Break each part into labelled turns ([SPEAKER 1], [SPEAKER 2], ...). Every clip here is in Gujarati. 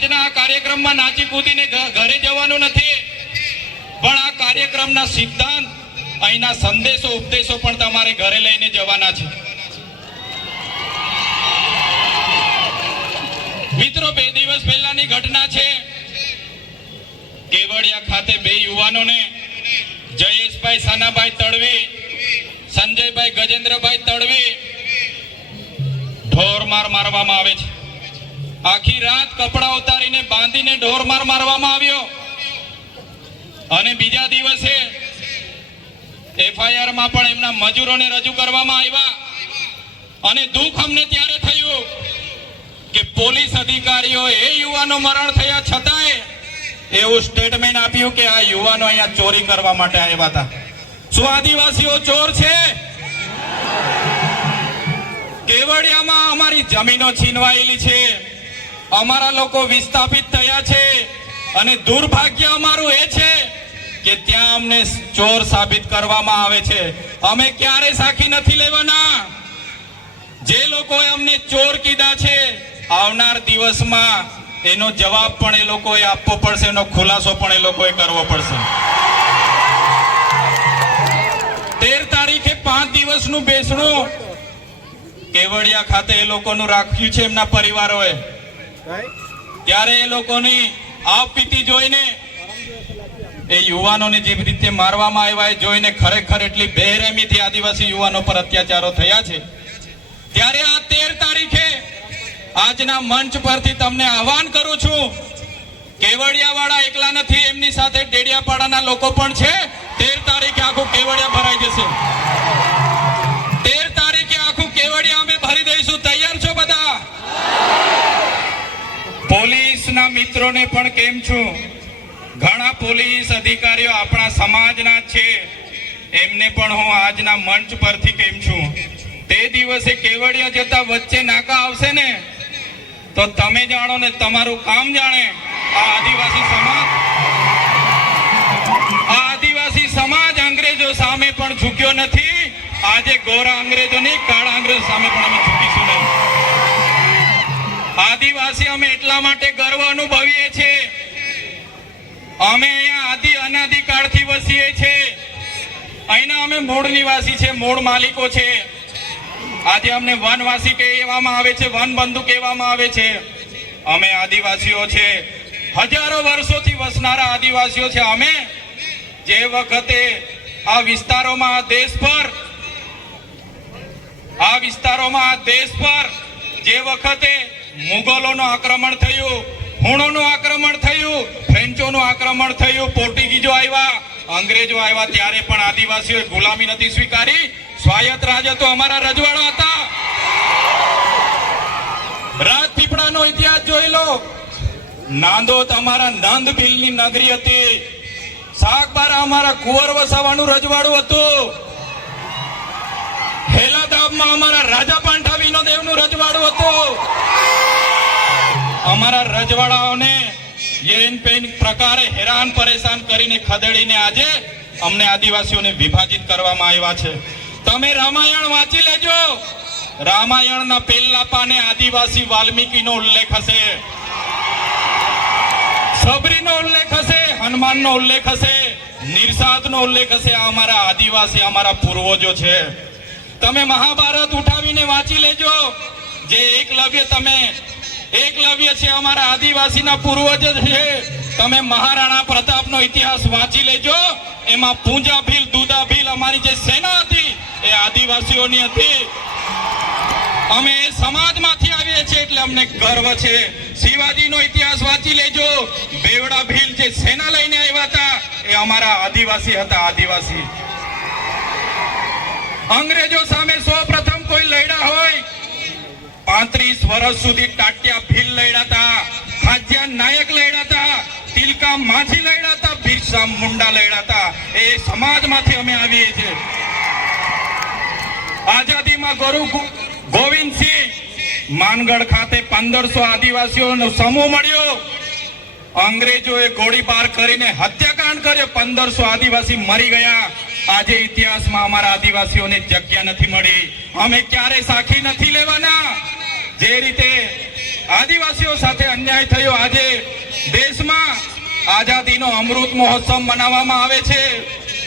[SPEAKER 1] આજના આ કાર્યક્રમમાં નાચી કૂદીને ઘરે જવાનું નથી. પણ આ કાર્યક્રમના સિદ્ધાંત, અહીંના સંદેશો, ઉપદેશો પણ તમારે ઘરે લઈને જવાના છે. મિત્રો, બે દિવસ પહેલાની ઘટના છે. કેવડિયા ખાતે બે યુવાનોને જયેશભાઈ સાનાભાઈ તડવી, સંજયભાઈ ગજેન્દ્રભાઈ તડવી ઢોરમાર મારવામાં આવે છે. આખી રાત કપડા ઉતારીને બાંધીને ઢોરમાર મારવામાં આવ્યો. અને બીજા દિવસે એફઆઈઆરમાં પણ એમના મજૂરોને રજૂ કરવામાં આવ્યા. અને દુઃખ અમને ત્યારે થયું કે પોલીસ અધિકારીઓ એ યુવાનો મરણ થયા છતાંય એવું સ્ટેટમેન્ટ આપ્યું કે આ યુવાનો અહીંયા ચોરી કરવા માટે આવ્યા હતા. શું આદિવાસીઓ ચોર છે? કેવડિયામાં અમારી જમીનો છીનવાયેલી છે. અમારા લોકો વિસ્થાપિત થયા છે અને દુર્ભાગ્ય અમારું એ છે કે ત્યાં અમને ચોર સાબિત કરવામાં આવે છે. અમે ક્યારે સાખી નથી લેવાના. જે લોકોએ અમને ચોર કીધા છે, આવનાર દિવસમાં એનો જવાબ પણ એ લોકોએ આપવો પડશે, એનો ખુલાસો પણ એ લોકોએ કરવો પડશે. તેર તારીખે પાંચ દિવસનું બેસણું કેવડિયા ખાતે એ લોકોનું રાખ્યું છે એમના પરિવારોએ. ત્યારે એ લોકોની આપવીતી જોઈને એ યુવાનોને જે રીતે મારવામાં આવ્યા જોઈને ખરેખર એટલી બેરહેમીથી આદિવાસી યુવાનો પર અત્યાચારો થયા છે. ત્યારે આ તેર તારીખે આજના મંચ પરથી તમને આહવાન કરું છું, કેવડિયાવાળા એકલા નથી, એમની સાથે ડેડિયાપાડાના લોકો પણ છે. તેર તારીખે આખું કેવડિયા ભરાઈ જશે. તેર તારીખે આખું કેવડિયા અમે ભરી દઈશું. તૈયાર છો બધા? પોલીસના મિત્રોને પણ કેમ છું? ઘણા પોલીસ અધિકારીઓ આપણા સમાજના છે. એમને પણ હું આજના મંચ પરથી કેમ છું? તે દિવસે કેવડિયા જતા વચ્ચે નાકા આવશે ને? તો તમે જાણો ને તમારું કામ જાણે. આ આદિવાસી સમાજ? આ આદિવાસી સમાજ અંગ્રેજો સામે પણ ઝૂક્યો નથી. આજે ગોરા અંગ્રેજો ની કાળા અંગ્રેજો સામે પણ અમે ઝૂકીશું નહીં. આદિવાસી અમે એટલા માટે ગર્વ અનુભવીએ છીએ. અમે અહીંયા આદિ અનાદિકાળથી વસીએ છીએ. અહીંના અમે મૂળ નિવાસી છે મૂળ માલિકો છે. આજે અમને વનવાસી કહેવામાં આવે છે, વન બંધુ કહેવામાં આવે છે. અમે આદિવાસીઓ છે. હજારો વર્ષોથી વસનારા આદિવાસીઓ છે. અમે જે વખતે આ વિસ્તારોમાં, આ દેશ પર, આ વિસ્તારોમાં, આ દેશ પર જે વખતે મુગલોનું આક્રમણ થયું, હુણોનું આક્રમણ થયું, ફ્રેન્ચોનું આક્રમણ થયું, પોર્ટુગીઝો આવ્યા અંગ્રેજો આવ્યા ત્યારે પણ આદિવાસીઓએ ગુલામી નથી સ્વીકારી. સ્વાયત્ત રાજ હતો અમારા રજવાડો હતા. રાજપીપળાનો ઇતિહાસ જોઈ લો. નાંદોદ અમારા નંદ ભીલની નગરી હતી. સાગબારા અમારા કુંવર વસાવાનું રજવાડું હતું. હેલાદાબમાં અમારા રાજા પાંઠાવીનો દેવનું રજવાડું હતું. અમારા રજવાડાઓને યેન પેન પ્રકારે હેરાન પરેશાન કરીને ખદેડીને આજે અમને આદિવાસીઓને વિભાજિત કરવામાં આવ્યા છે. તમે રામાયણ વાંચી લેજો. રામાયણના પહેલા પાને આદિવાસી વાલ્મીકીનો ઉલ્લેખ હશે. સબરીનો ઉલ્લેખ હશે, હનુમાનનો ઉલ્લેખ હશે, નિર્સાદનો ઉલ્લેખ હશે. અમારા આદિવાસી, અમારા પૂર્વજો છે. તમે મહાભારત ઉઠાવીને વાંચી લેજો. જે એકલવ્ય તમે એકલવ્ય છે અમારા આદિવાસીના પૂર્વજ છે. તમે મહારાણા પ્રતાપનો ઇતિહાસ વાંચી લેજો. એમાં પૂંજા ભીલ દુધા ભીલ અમારી જે સેના હતી, એ આદિવાસીઓની હતી. અમે સમાજમાંથી આવીએ છીએ એટલે અમને ગર્વ છે. શિવાજીનો ઇતિહાસ વાંચી લેજો. બેવડા ભીલ જે સેના લઈને આવ્યા હતા, એ અમારા આદિવાસી હતા, આદિવાસી. અંગ્રેજો સામે સૌપ્રથમ કોઈ લડ્યા હોય? પાંત્રીસ વર્ષ સુધી ટાટિયા ભીલ લડ્યા હતા, ખાજ્યા નાયક લડ્યા હતા, તિલકા માછી લડ્યા હતા, બિરસા મુંડા લડ્યા એ સમાજમાંથી અમે આવીએ છીએ. આઝાદીમાં ગુરુ ગોવિંદસિંહ માનગઢ ખાતે પંદરસો આદિવાસીઓનો સમૂહ મળ્યો. અંગ્રેજોએ ગોળીબાર કરીને હત્યાકાંડ કર્યો. પંદરસો આદિવાસી મરી ગયા. આજે ઇતિહાસમાં અમારા આદિવાસીઓને જગ્યા નથી મળી. અમે ક્યારે સાખી નથી લેવાના. જે રીતે આદિવાસીઓ સાથે અન્યાય થયો આજે દેશમાં આઝાદીનો અમૃત મહોત્સવ મનાવવામાં આવે છે.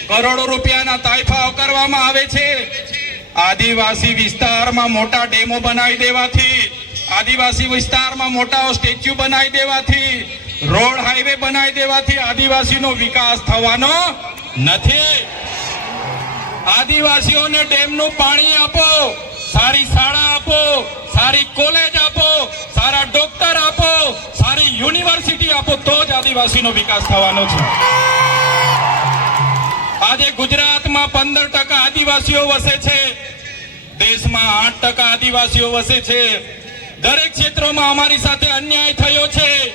[SPEAKER 1] કરોડો રૂપિયાના તાઇફાઓ કરવામાં આવે છે. આદિવાસી વિસ્તારમાં મોટા ડેમો બનાવી દેવાથી, આદિવાસી વિસ્તારમાં મોટા સ્ટેચ્યુ બનાવી દેવાથી, રોડ હાઈવે બનાવી દેવાથી આદિવાસીનો વિકાસ થવાનો નથી. આદિવાસીઓને ડેમનું પાણી આપો, સારી શાળા આપો, સારી કોલેજ આપો, સારા ડોક્ટર આપો, સારી યુનિવર્સિટી આપો, તો જ આદિવાસીનો વિકાસ થવાનો છે. આજે ગુજરાતમાં પંદર ટકા આદિવાસીઓ વસે છે, દેશમાં આઠ ટકા આદિવાસીઓ વસે છે. દરેક ક્ષેત્રોમાં અમારી સાથે અન્યાય થયો છે.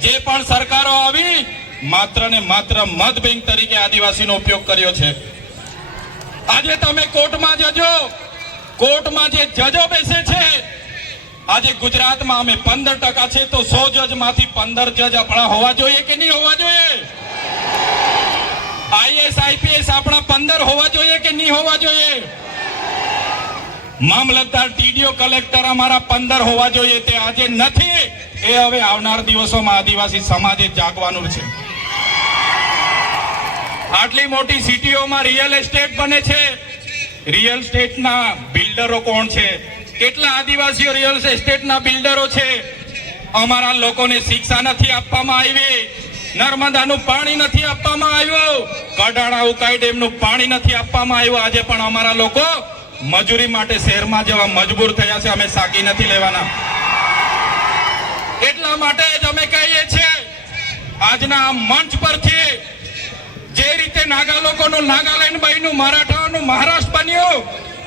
[SPEAKER 1] જે પણ સરકારો આવી, માત્ર ને માત્ર મત બેંક તરીકે આદિવાસીનો ઉપયોગ કર્યો છે. આજે તમે કોર્ટમાં જજો. કોર્ટમાં જે જજો બેસે છે, આજે ગુજરાતમાં અમે પંદર ટકા છે તો સો જજમાંથી પંદર જજ આપણા હોવા જોઈએ કે નહીં હોવા જોઈએ? આઈએસ, આઈપીએસ આપણા પંદર હોવા જોઈએ કે નહીં હોવા જોઈએ? મામલતદાર ટીડીઓ કલેક્ટર અમારા પંદર હોવા જોઈએ તે આજે નથી. એ હવે આવનાર દિવસોમાં આદિવાસી સમાજે જાગવાનું છે. આટલી મોટી સિટીઓમાં રિયલ એસ્ટેટ બને છે. રિયલ એસ્ટેટના બિલ્ડરો કોણ છે? કેટલા આદિવાસીઓ રિયલ એસ્ટેટના બિલ્ડરો છે? અમારા લોકોને શિક્ષા નથી આપવામાં આવી. નર્મદાનું પાણી નથી આપવામાં આવ્યું. કડાણા ઉકાઈ ડેમનું પાણી નથી આપવામાં આવ્યું. આજે પણ અમારા લોકો મજૂરી માટે શહેરમાં જવા મજબૂર થયા છે. અમે સાકી નથી લેવાના. એટલા માટે જ અમે કહીએ છીએ, આજના મંચ પરથી જે રીતે નાગા લોકોનું નાગાલેન્ડ બન્યું, મરાઠાઓનું મહારાષ્ટ્ર બન્યું,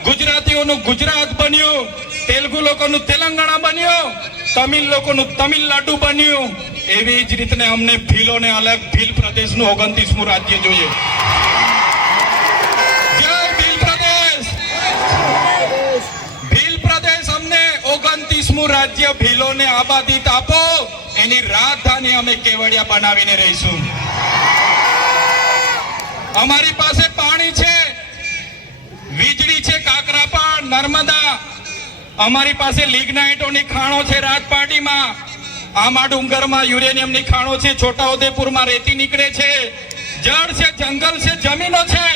[SPEAKER 1] ગુજરાતીઓનું ગુજરાત બન્યું, તેલુગુ લોકોનું તેલંગાણા બન્યું, તમિલ લોકોનું તમિલનાડુ બન્યું. એવી જ રીતે અમને ભીલોને અલગ ભીલ પ્રદેશનું ઓગણત્રીસમું રાજ્ય જોઈએ. ભીલ પ્રદેશ અમને ઓગણત્રીસમું રાજ્ય ભીલોને આબાદિત આપો. એની રાજધાની અમે કેવડિયા બનાવીને રહીશું. અમારી પાસે પાણી છે, વીજળી છે કાકરાપાડ નર્મદા. અમારી પાસે લિગ્નાઇટોની ખાણો છે રાજપાટીમાં આમા ડુંગરમાં યુરેનિયમની ખાણો છે, છોટાઉદેપુરમાં રેતી નીકળે છે. જળ છે, જંગલ છે, જમીનો છે.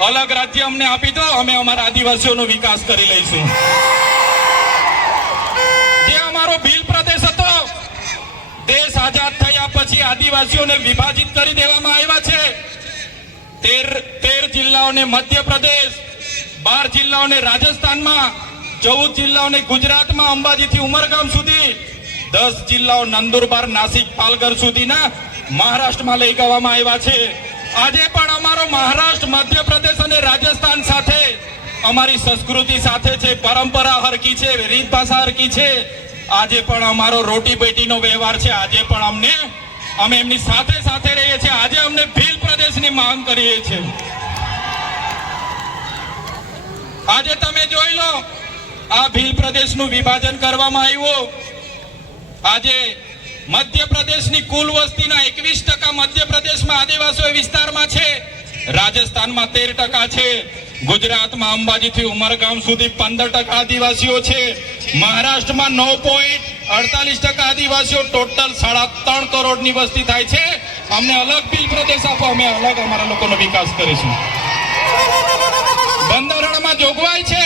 [SPEAKER 1] અલગ રાજ્ય અમને આપી દો, અમે અમારા આદિવાસીઓનો વિકાસ કરી લઈશું. જે અમારો ભીલ પ્રદેશ હતો, દેશ આઝાદ થયા પછી આદિવાસીઓને વિભાજિત કરી દેવામાં આવ્યા છે. તેર તેર જિલ્લાઓને મધ્યપ્રદેશ, બાર જિલ્લાઓને રાજસ્થાનમાં, ચૌદ જિલ્લાઓને ગુજરાતમાં અંબાજીથી ઉમરગામ સુધી, દસ જિલ્લાઓ નંદુરબાર, નાસિક, પાલઘર સુધીના મહારાષ્ટ્રમાં લઈ ગવામાં આવ્યા છે. આજે પણ અમારો મહારાષ્ટ્ર, મધ્યપ્રદેશ અને રાજસ્થાન સાથે અમારી સંસ્કૃતિ સાથે છે, પરંપરા હરકી છે રીત ભાષા હરકી છે. આજે પણ અમારો રોટી બેટીનો વ્યવહાર છે. આજે પણ અમને અમે એમની સાથે સાથે રહીએ છીએ. આજે અમને ભીલ પ્રદેશની માંગ કરીએ છીએ. આજે તમે જોઈ લો, આ ભીલ પ્રદેશનું વિભાજન કરવામાં આવ્યું. આજે મધ્યપ્રદેશની કુલ વસ્તીના એકવીસ ટકા મધ્યપ્રદેશમાં આદિવાસીઓ વિસ્તારમાં છે. રાજસ્થાનમાં તેર ટકા છે. ગુજરાતમાં અંબાજીથી ઉમરગામ સુધી પંદર ટકા આદિવાસીઓ છે. મહારાષ્ટ્રમાં નવ પોઈન્ટ અડતાલીસ ટકા આદિવાસીઓ ટોટલ સાડા ત્રણ કરોડની વસ્તી થાય છે. અમને અલગ બિલ પ્રદેશ આપો, અમે અલગ અમારા લોકોનો વિકાસ કરીશું. બંધારણમાં જોગવાઈ છે.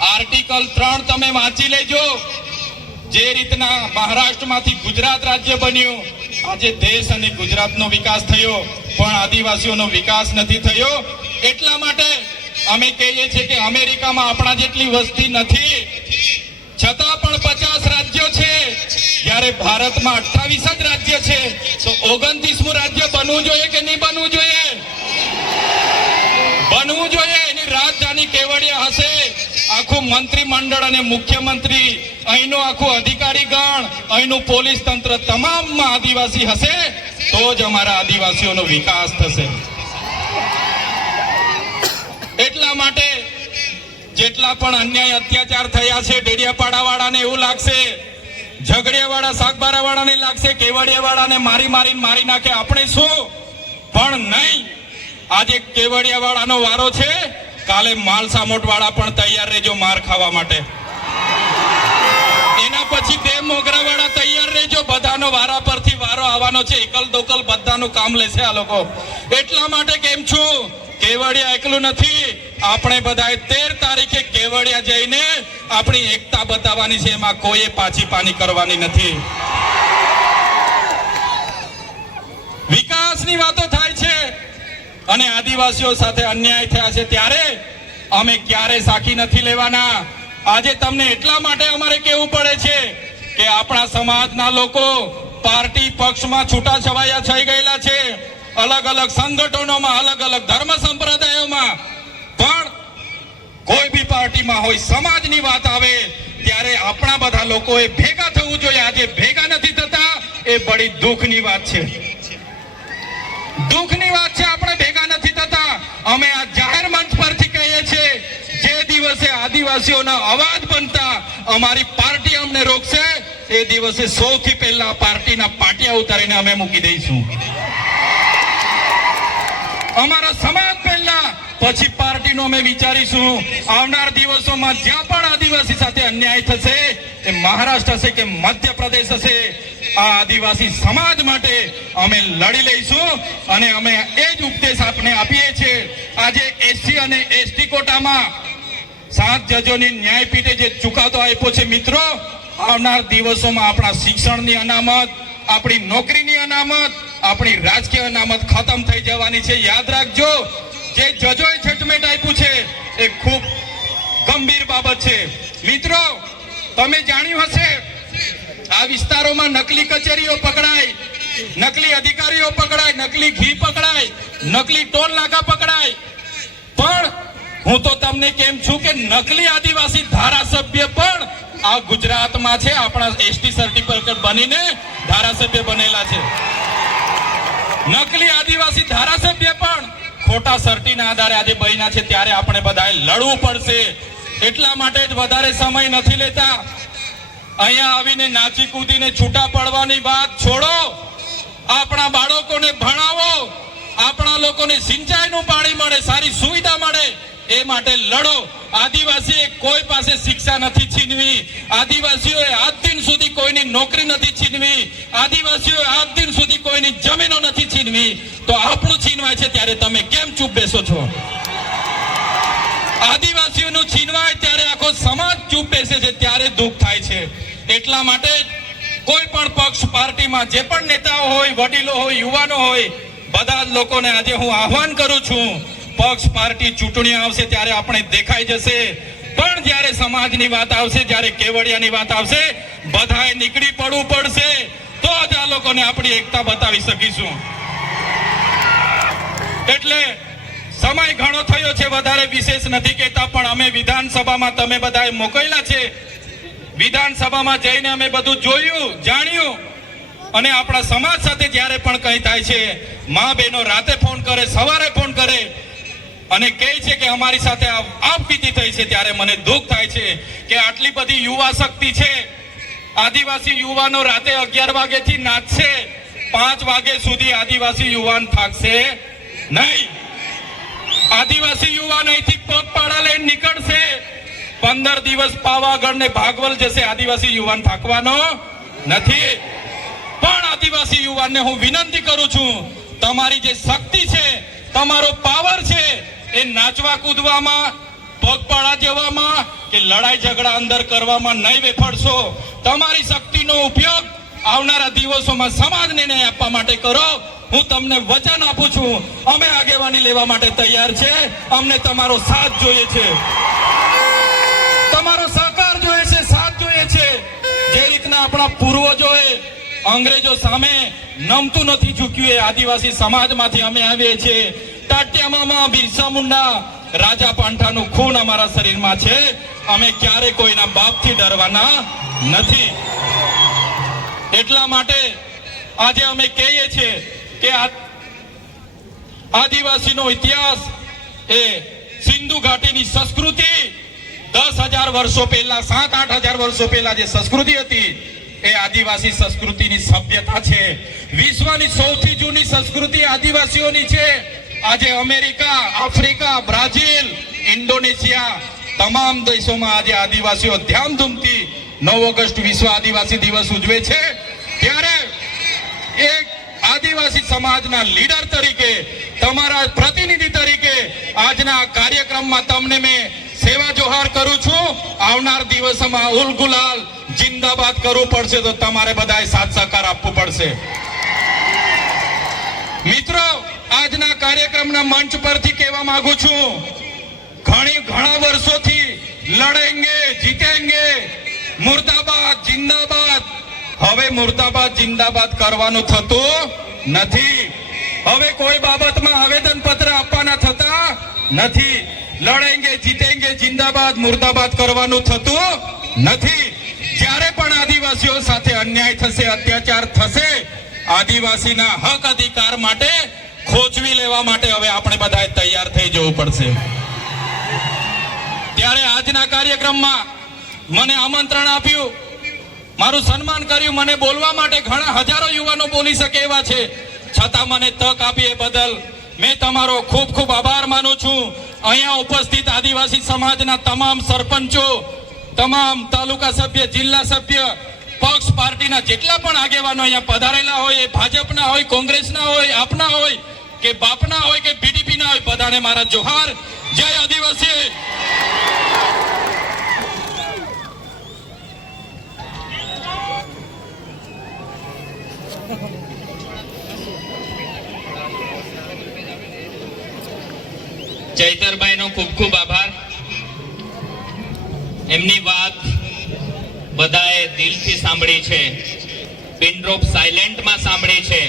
[SPEAKER 1] આર્ટિકલ ત્રણ તમે વાંચી લેજો. જે રીતના મહારાષ્ટ્રમાંથી ગુજરાત રાજ્ય બન્યું, આજે દેશ અને ગુજરાતનો વિકાસ થયો. પણ આદિવાસીઓનો વિકાસ નથી થયો. એટલા માટે અમે કહીએ છીએ કે અમેરિકામાં આપણા જેટલી વસ્તી નથી, છતાં પણ પચાસ રાજ્યો છે. જ્યારે ભારતમાં અઠ્ઠાવીસ જ રાજ્ય છે, તો ઓગણત્રીસમું રાજ્ય બનવું જોઈએ કે નહીં બનવું જોઈએ? બનવું જોઈએ, એની રાજધાની કેવડિયા હશે. આખું મંત્રીમંડળ અને મુખ્યમંત્રી, અહીંનું આખું અધિકારી ગણ અહીંનું પોલીસ તંત્ર તમામમાં આદિવાસી હશે, તો જ અમારા આદિવાસીઓનો વિકાસ થશે. એટલા માટે જેટલા પણ અન્યાય અત્યાચાર થયા છે ડેડિયાપાડા વાળાને એવું લાગશે ઝઘડિયા વાળા શાકબારા વાળાને લાગશે કેવડિયા વાળાને મારી મારીને મારી નાખે. આપણે શું? પણ નહીં. આજે કેવડિયા વાળાનો વારો છે. કાલે માલસામોટ વાળા પણ તૈયાર રહેજો માર ખાવા માટે. એના પછી બે મોગરા વાળા તૈયાર રહેજો. બધાનો વારા પરથી વારો આવવાનો છે. એકલ દોકલ બધાનું કામ લેશે આ લોકો. એટલા માટે કેમ છું? કેવડિયા એકલું નથી. આપણે બધાએ તેર તારીખે કેવડિયા જઈને આપણી એકતા બતાવવાની છે, એમાં કોઈએ પાછી પાની કરવાની નથી. વિકાસની વાતો થાય છે અને આદિવાસીઓ સાથે અન્યાય થયા છે ત્યારે અમે ક્યારે સાખી નથી લેવાના? આજે તમને એટલા માટે અમારે કેવું પડે છે કે આપણા સમાજના લોકો પાર્ટી પક્ષમાં છૂટા છવાયા થઈ ગયેલા છે. અલગ અલગ સંગઠનોમાં, અલગ અલગ ધર્મ સંપ્રદાયોમાં કોઈ બી પાર્ટીમાં હોય, સમાજની વાત આવે, ત્યારે આપણા બધા લોકોએ ભેગા થવું જોઈએ. આજે ભેગા નથી થતા, એ બડી દુઃખની વાત છે. દુઃખની વાત છે, આપણે ભેગા નથી થતા. અમે આ જાહેર મંચ પરથી કહીએ છીએ, જે દિવસે આદિવાસીઓના અવાજ બનતા અમારી પાર્ટી અમને રોકશે, એ દિવસે સૌથી પહેલા પાર્ટીના પાટિયા ઉતારીને અમે મૂકી દઈશું. અમારા સમાજ પછી પાર્ટીનો અમે વિચારીશું. આવનાર દિવસોમાં જ્યાં પણ આદિવાસી સાથે અન્યાય થશે, એ મહારાષ્ટ્ર હશે કે મધ્યપ્રદેશ હશે, આ આદિવાસી સમાજ માટે અમે લડી લઈશું અને અમે એ જ ઉપદેશ આપણે આપીએ છીએ. આજે એસસી અને એસટી કોટામાં સાત જજોની ન્યાયપીઠે જે ચુકાદો આપ્યો છે મિત્રો, આવનાર દિવસોમાં આપણા શિક્ષણની અનામત, આપણી નોકરીની અનામત, આપણી રાજકીય અનામત ખતમ થઈ જવાની છે. યાદ રાખજો જે જજોએ જજમેન્ટ આપ્યું છે, એ ખૂબ ગંભીર બાબત છે. મિત્રો, તમે જાણ્યું હશે, આ વિસ્તારોમાં નકલી કચેરીઓ પકડાય, નકલી અધિકારીઓ પકડાય, નકલી ઘી પકડાય, નકલી ટોલ નાકા પકડાય. પણ હું તો તમને કેમ છું કે નકલી આદિવાસી ધારાસભ્ય પણ આ ગુજરાતમાં છે, આપણા એસટી સર્ટિફિકેટ બનીને ધારાસભ્ય બનેલા છે. નકલી આદિવાસી ધારાસભ્ય પણ ખોટા સર્ટીના આધારે આજે બન્યા છે, ત્યારે આપણે બધાએ લડવું પડશે. એટલા માટે જ વધારે સમય નથી લેતા. અહીંયા આવીને નાચી કૂદીને છૂટા પડવાની વાત છોડો. આપણા બાળકોને ભણાવો. આપણા લોકોને સિંચાઈનું પાણી મળે, સારી સુવિધા મળે. એ માટે લડો. આદિવાસીએ કોઈ પાસે શિક્ષા નથી છીનવી. આદિવાસીઓએ આજ દિન સુધી કોઈની નોકરી નથી છીનવી. આદિવાસીઓએ આજ દિન સુધી કોઈની જમીનો નથી છીનવી. તો આપણું છીનવાય છે ત્યારે તમે કેમ ચૂપ બેસો છો? આદિવાસીઓનું છીનવાય ત્યારે આખો સમાજ ચૂપ બેસે છે ત્યારે દુઃખ થાય છે. એટલા માટે કોઈ પણ પક્ષ પાર્ટીમાં જે પણ નેતાઓ હોય, વડીલો હોય, યુવાનો હોય, બધા જ લોકોને આજે હું આહવાન કરું છું પક્ષ પાર્ટી ચૂંટણી આવશે ત્યારે આપણે દેખાઈ જશે. પણ જ્યારે સમાજની વાત આવશે, જ્યારે કેવડિયાની વાત આવશે, બધાએ નીકળી પડવું પડશે. તો જ આ લોકોને આપણી એકતા બતાવી શકીશું. એટલે સમય ઘણો થયો છે, વધારે વિશેષ નથી કહેતા, પણ અમે વિધાનસભામાં તમે બધાએ મોકલેલા છે. વિધાનસભામાં જઈને અમે બધું જોયું, જાણ્યું. અને આપણા સમાજ સાથે જ્યારે પણ કંઈ થાય છે, મા બહેનો રાતે ફોન કરે, સવારે ફોન કરે અને કહે છે કે અમારી સાથે આપવીતી થઈ છે ત્યારે મને દુઃખ થાય છે કે આટલી બધી યુવા શક્તિ છે. આદિવાસી યુવાનો રાતે અગિયાર વાગેથી નાચશે. પાંચ વાગે સુધી આદિવાસી યુવાન થાકશે નહીં. આદિવાસી યુવાન અહીંથી પગપાળા લઈને નીકળશે. પંદર દિવસ પાવાગઢ ને ભાગવલ જશે આદિવાસી યુવાન થાકવાનો નથી. પણ આદિવાસી યુવાનને હું વિનંતી કરું છું, તમારી જે શક્તિ છે, તમારો પાવર છે એ નાચવા કૂદવામાં, પગપાળા જવામાં કે લડાઈ ઝઘડા અંદર કરવામાં નહીં વેફડશો તમારી શક્તિનો ઉપયોગ આવનારા દિવસોમાં સમાજને ન્યાય આપવા માટે કરો. હું તમને વચન આપું છું. અમે આગેવાની લેવા માટે તૈયાર છે. અમને તમારો સાથ જોઈએ છે. તમારો સહકાર જોઈએ છે, સાથ જોઈએ છે. જે રીતના આપણા પૂર્વજોએ અંગ્રેજો સામે નમતું નથી ઝૂક્યું એ આદિવાસી સમાજમાંથી અમે આવીએ છીએ. ટાટિયામામાં બિરસા મુંડા રાજા પાંઠાનું ખૂન અમારા શરીરમાં છે. અમે ક્યારે કોઈના બાપથી ડરવાના નથી. એટલા માટે આજે અમે કહીએ છીએ કે આદિવાસીનો ઇતિહાસ એ સિંધુ ઘાટીની સંસ્કૃતિ દસ હજાર વર્ષો પહેલા, સાત, આઠ હજાર વર્ષો પહેલા જે સંસ્કૃતિ હતી, એ આદિવાસી સંસ્કૃતિની સભ્યતા છે. વિશ્વની સૌથી જૂની સંસ્કૃતિ આદિવાસીઓની છે. આજે અમેરિકા, આફ્રિકા, બ્રાઝિલ, ઇન્ડોનેશિયા તમામ દેશોમાં આજે આદિવાસીઓ ધામધૂમથી નવ ઓગસ્ટ વિશ્વ આદિવાસી દિવસ ઉજવે છે. ત્યારે એક આદિવાસી સમાજના લીડર તરીકે, તમારા પ્રતિનિધિ તરીકે આજના કાર્યક્રમમાં તમને મેં સેવા જોહાર કરું છું. આવનાર દિવસોમાં ઉલ ગુલાલ જિંદાબાદ કરવું પડશે તો તમારે બધાએ સાથ સહકાર આપવું પડશે. મિત્રો આજના કાર્યક્રમના મંચ પરથી કહેવા માંગુ છું, ઘણી ઘણા વર્ષોથી લડેંગે, જીતેંગે, મુર્દાબાદ, જિંદાબાદ. હવે મુર્દાબાદ, જિંદાબાદ કરવાનું થતું નથી. હવે કોઈ બાબતમાં આવેદન પત્ર આપવાના થતા નથી. લડેંગે, જીતેંગે, જિંદાબાદ, મુર્દાબાદ કરવાનું થતું નથી. જ્યારે પણ આદિવાસીઓ સાથે અન્યાય થશે, અત્યાચાર થશે, આદિવાસીના હક અધિકાર માટે ખોજવી લેવા માટે હવે આપણે બધાએ તૈયાર થઈ જવું પડશે. ત્યારે આજના કાર્યક્રમમાં મને આમંત્રણ આપ્યું. મારું સન્માન કર્યું. મને બોલવા માટે ઘણા હજારો યુવાનો બોલી શકે એવા છે. છતાં મને તક આપી એ બદલ મેં તમારો ખૂબ ખૂબ આભાર માનું છું. અહીંયા ઉપસ્થિત આદિવાસી સમાજના તમામ સરપંચો, તમામ તાલુકા સભ્ય, જિલ્લા સભ્ય, પક્ષ પાર્ટીના જેટલા પણ આગેવાનો અહીંયા પધારેલા હોય, એ ભાજપના હોય, કોંગ્રેસના હોય, આપના હોય કે બાપના હોય કે બીડીપીના હોય, બધાને મારા જોહાર. જય આદિવાસી.
[SPEAKER 2] ચૈતરભાઈનો ખૂબ ખૂબ આભાર. એમની વાત બધાએ દિલથી સાંભળી છે. પિન ડ્રોપ સાયલેન્ટમાં સાંભળી છે.